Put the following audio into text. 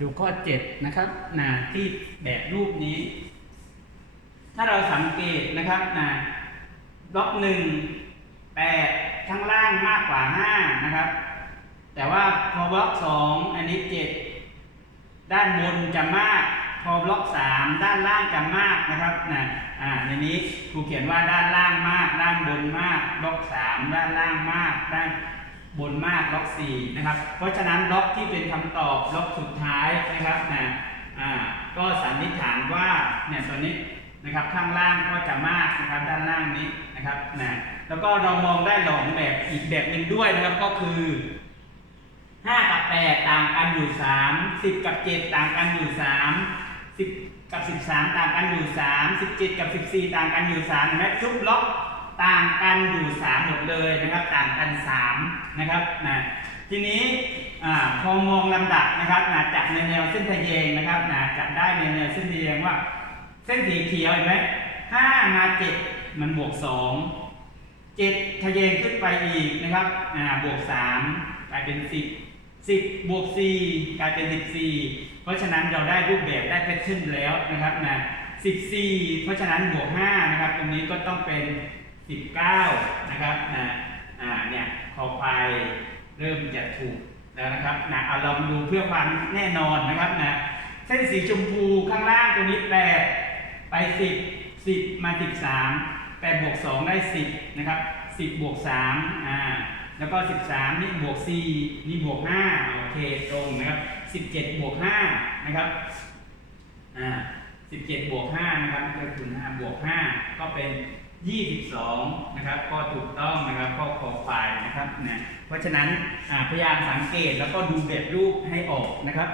ดูข้อเจ็ดนะครับนะที่แบบรูปนี้ ถ้าเราสังเกตนะครับนะบล็อกหนึ่งแปดข้างล่างมากกว่าห้านะครับ แต่ว่าพอบล็อกสองอันนี้เจ็ดด้านบนจะมาก พอบล็อกสามด้านล่างจะมากนะครับนะอ่าในนี้ครูเขียนว่าด้านล่างมาก ด้านบนมาก บล็อกสามด้านล่างมากด้าน บนมากล็อกสี่นะครับ เพราะฉะนั้นล็อกที่เป็นคำตอบล็อกสุดท้ายนะครับนะอ่าก็สันนิษฐานว่าเนี่ยตัวนี้นะครับข้างล่างก็จะมากนะครับด้านล่างนี้นะครับนะแล้วก็เรามองได้หลองแบบอีกแบบหนึ่งด้วยนะครับก็คือห้ากับแปดต่างกันอยู่สามสิบกับเจ็ดต่างกันอยู่สามสิบกับสิบสามต่างกันอยู่สามสิบเจ็ดกับสิบสี่ต่างกันอยู่สามเห็นไหมทุกล็อก ต่างกันอยู่สามหมดเลยนะครับ ต่างกันสามนะครับนะทีนี้พอมองลำดับนะครับนะจับในแนวเส้นทะแยงนะครับนะจับได้ในแนวเส้นทะแยงว่า เส้นสีเขียวเห็นไหมห้ามาเจ็ดมันบวกสองเจ็ดทะแยงขึ้นไปอีกนะครับอ่าบวกสามกลายเป็นสิบสิบบวกสี่กลายเป็นสิบสี่เพราะฉะนั้นเราได้รูปแบบได้แพทเทิร์นแล้วนะครับนะสิบสี่เพราะฉะนั้นบวกห้านะครับ ตรงนี้ก็ต้องเป็น สิบเก้านะครับนะอ่าเนี่ยคอควายเริ่มจะถูกแล้วนะครับนะเอาลองดูเพื่อความแน่นอนนะครับนะเส้นสีชมพูข้างล่างตรงนี้แปดไปสิบสิบมาสิบสามแปดบวกสองได้สิบนะครับสิบบวกสามอ่าแล้วก็สิบสามนี่บวกสี่นี่บวกห้าโอเคตรงนะครับสิบเจ็ดบวกห้านะครับอ่าสิบเจ็ดบวกห้านะครับก็คือห้าบวกห้าก็เป็น ยี่สิบสองนะครับก็ถูกต้องนะครับก็คอฝ่ายนะครับนะเพราะฉะนั้นพยายามสังเกตแล้วก็ดูแบบรูปให้ออกนะครับ